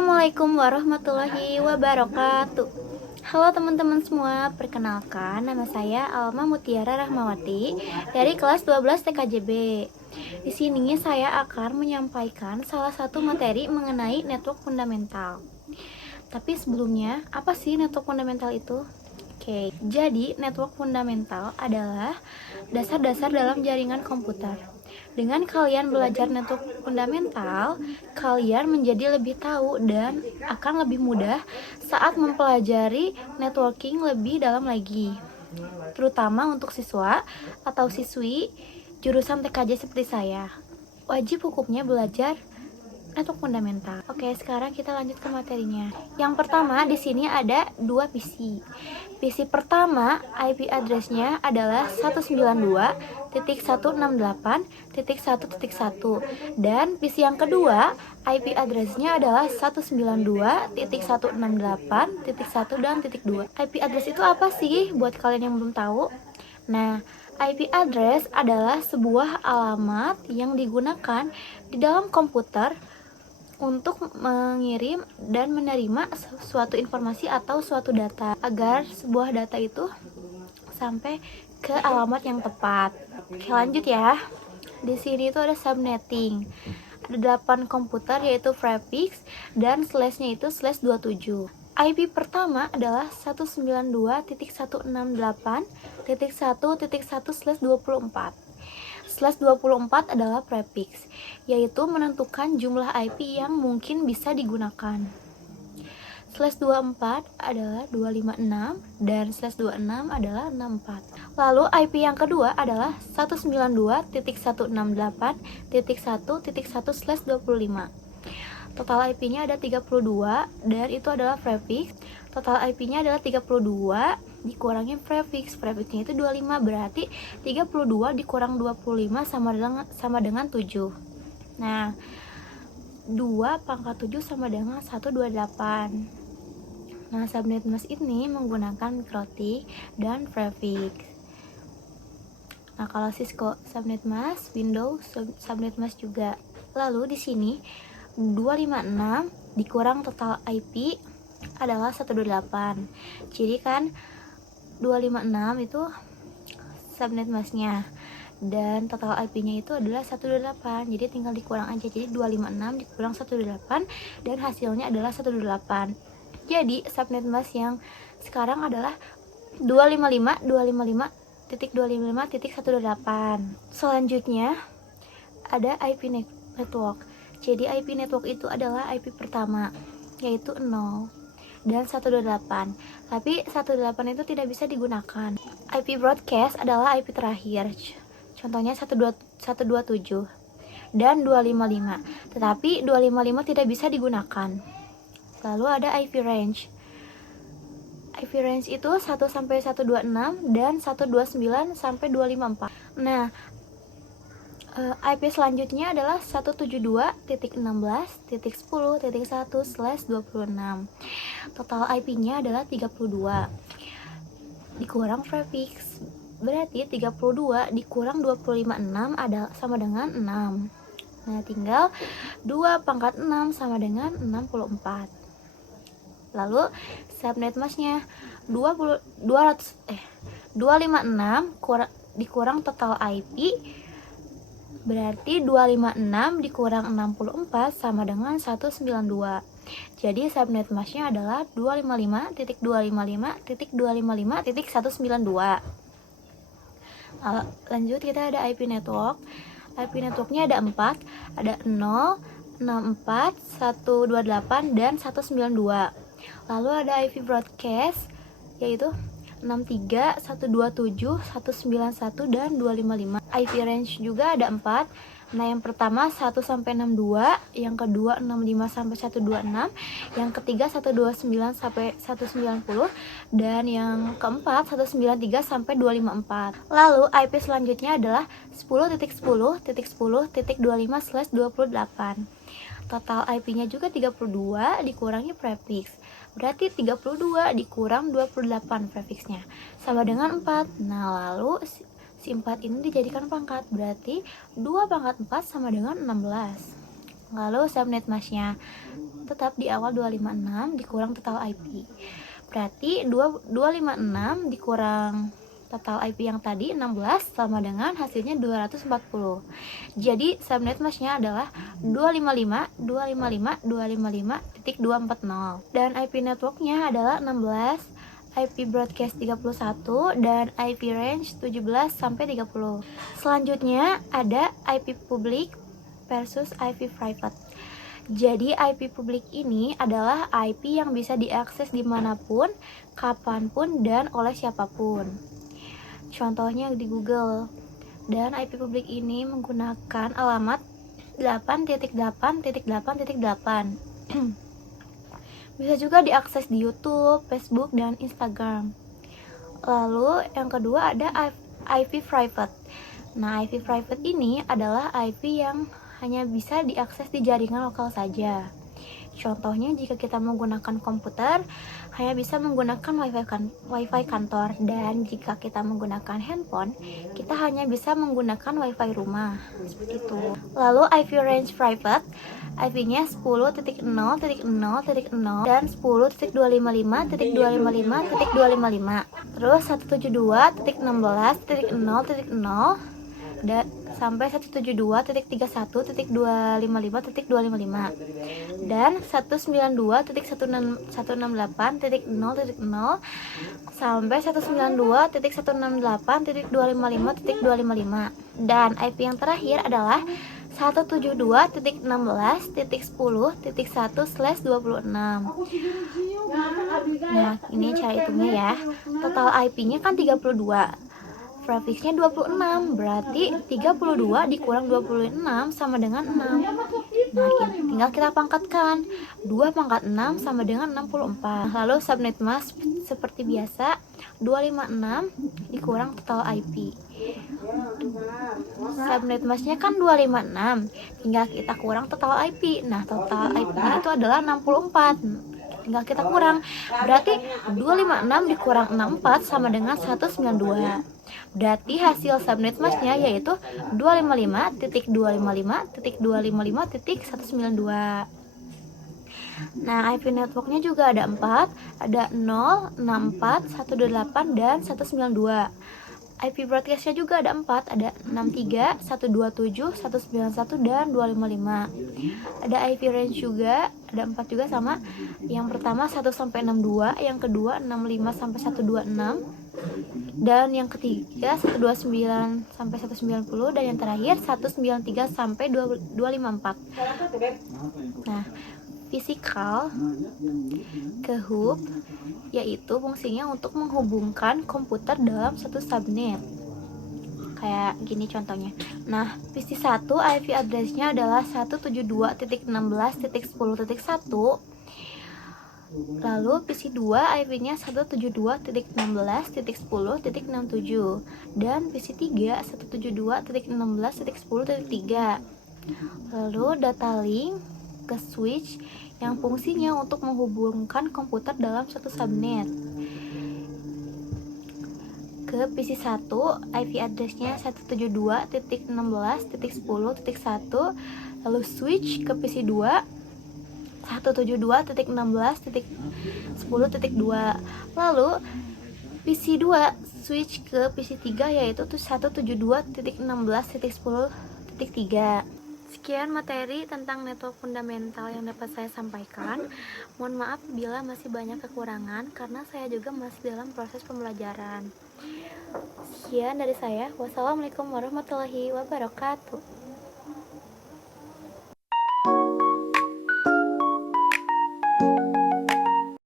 Assalamualaikum warahmatullahi wabarakatuh. Halo teman-teman semua, perkenalkan nama saya Alma Mutiara Rahmawati dari kelas 12 TKJB. Di sini saya akan menyampaikan salah satu materi mengenai network fundamental. Tapi sebelumnya, apa sih network fundamental itu? Oke, jadi network fundamental adalah dasar-dasar dalam jaringan komputer. Dengan kalian belajar network fundamental, kalian menjadi lebih tahu dan akan lebih mudah saat mempelajari networking lebih dalam lagi. Terutama untuk siswa atau siswi jurusan TKJ seperti saya. Wajib hukumnya belajar network fundamental. Oke, sekarang kita lanjut ke materinya. Yang pertama, di sini ada dua PC. PC pertama, IP address-nya adalah 192.168.1.1 dan PC yang kedua, IP address-nya adalah 192.168.1 dan .2. IP address itu apa sih buat kalian yang belum tahu? Nah, IP address adalah sebuah alamat yang digunakan di dalam komputer untuk mengirim dan menerima suatu informasi atau suatu data agar sebuah data itu sampai ke alamat yang tepat. Oke, lanjut ya. Di sini itu ada subnetting. Ada 8 komputer yaitu prefix dan slashnya itu /27. IP pertama adalah 192.168.1.1/24. /24 adalah prefix, yaitu menentukan jumlah IP yang mungkin bisa digunakan. /24 adalah 256 dan /26 adalah 64. Lalu IP yang kedua adalah 192.168.1.1/25. Total IP-nya ada 32 dan itu adalah prefix. Total IP-nya adalah 32 dikurangi prefix. Prefixnya itu 25, berarti 32 dikurang 25 sama dengan 7. Nah, 2 pangkat 7 sama dengan 128. Nah, subnet mask ini menggunakan mikrotik dan prefix. Nah, kalau Cisco subnet mask, Windows subnet mask juga. Lalu di sini 256 dikurang total IP adalah 128. Jadi kan 256 itu subnet masknya dan total IP-nya itu adalah 128. Jadi tinggal dikurang aja. Jadi 256 dikurang 128 dan hasilnya adalah 128. Jadi subnet mask yang sekarang adalah 255.255.255.128. Selanjutnya ada IP network. Jadi IP network itu adalah IP pertama, yaitu 0 dan 128. Tapi 128 itu tidak bisa digunakan. IP broadcast adalah IP terakhir. Contohnya 127 dan 255. Tetapi 255 tidak bisa digunakan. Lalu ada IP range. IP range itu 1 sampai 126 dan 129 sampai 254. Nah, IP selanjutnya adalah 172.16.10.1/26. Total IP-nya adalah 32. Dikurang prefix. Berarti 32 dikurang 256 ada sama dengan 6. Nah, tinggal 2 pangkat 6 sama dengan 64. Lalu subnet masknya 256 dikurang total IP, berarti 256 dikurang 64 sama dengan 192. Jadi subnet masknya adalah 255.255.255.192. Lanjut kita ada IP network. IP networknya ada 4, ada 0, 64, 128 dan 192. Lalu ada IP broadcast yaitu 63, 127, 191 dan 255. IP range juga ada 4. Nah, yang pertama 1 sampai 62, yang kedua 65 sampai 126, yang ketiga 129 sampai 190 dan yang keempat 193 sampai 254. Lalu IP selanjutnya adalah 10.10.10.25/28. Total IP-nya juga 32 dikurangi prefix. Berarti 32 dikurang 28 prefixnya sama dengan 4. Nah, lalu si 4 ini dijadikan pangkat, berarti 2 pangkat 4 sama dengan 16. Lalu subnet masknya tetap di awal 256 dikurang total IP. Berarti 256 dikurang total IP yang tadi 16 sama dengan hasilnya 240. Jadi subnet match-nya adalah 255.255.255.240 dan IP networknya adalah 16, IP broadcast 31 dan IP range 17 sampai 30. Selanjutnya ada IP public versus IP private. Jadi IP publik ini adalah IP yang bisa diakses dimanapun, kapanpun, dan oleh siapapun. Contohnya di Google. Dan IP publik ini menggunakan alamat 8.8.8.8. Bisa juga diakses di YouTube, Facebook, dan Instagram. Lalu yang kedua ada IP private. Nah, IP private ini adalah IP yang hanya bisa diakses di jaringan lokal saja. Contohnya, jika kita menggunakan komputer, hanya bisa menggunakan wifi kantor, dan jika kita menggunakan handphone, kita hanya bisa menggunakan wifi rumah. Seperti itu. Lalu IP range private, IP-nya 10.0.0.0 dan 10.255.255.255. Terus 172.16.0.0 dan sampai 172.31.255.255 dan 192.168.0.0 sampai 192.168.255.255 dan IP yang terakhir adalah 172.16.10.1/26. Nah, ini cara hitungnya ya. Total IP-nya kan 32. Prefixnya 26, berarti 32 dikurang 26 sama dengan 6. Nah, tinggal kita pangkatkan. 2 pangkat 6 sama dengan 64. Lalu subnet mask seperti biasa, 256 dikurang total IP. Subnet masknya kan 256, tinggal kita kurang total IP. Nah, total IP-nya itu adalah 64. Tinggal kita kurang. Berarti 256 dikurang 64 sama dengan 192. Berarti hasil subnet match-nya yaitu 255.255.255.192. Nah, IP networknya juga ada 4, ada 0, 64, 128, dan 192. IP broadcastnya juga ada 4, ada 63, 127, 191, dan 255. Ada IP range juga, ada 4 juga sama. Yang pertama 1 sampai 62, yang kedua 65 sampai 126, dan yang ketiga 129 sampai 190, dan yang terakhir 193 sampai 254. Nah, fisikal ke hub yaitu fungsinya untuk menghubungkan komputer dalam satu subnet. Kayak gini contohnya. Nah, PC1 IP address-nya adalah 172.16.10.1. Lalu PC2 IP-nya 172.16.10.67 dan PC3 172.16.10.3. Lalu data link ke switch yang fungsinya untuk menghubungkan komputer dalam satu subnet. Ke PC1 IP address-nya 172.16.10.1, lalu switch ke PC2 172.16.10.2, lalu PC2 switch ke PC3 yaitu 172.16.10.3. Sekian materi tentang network fundamental yang dapat saya sampaikan. Mohon maaf bila masih banyak kekurangan karena saya juga masih dalam proses pembelajaran. Sekian dari saya. Wassalamualaikum warahmatullahi wabarakatuh.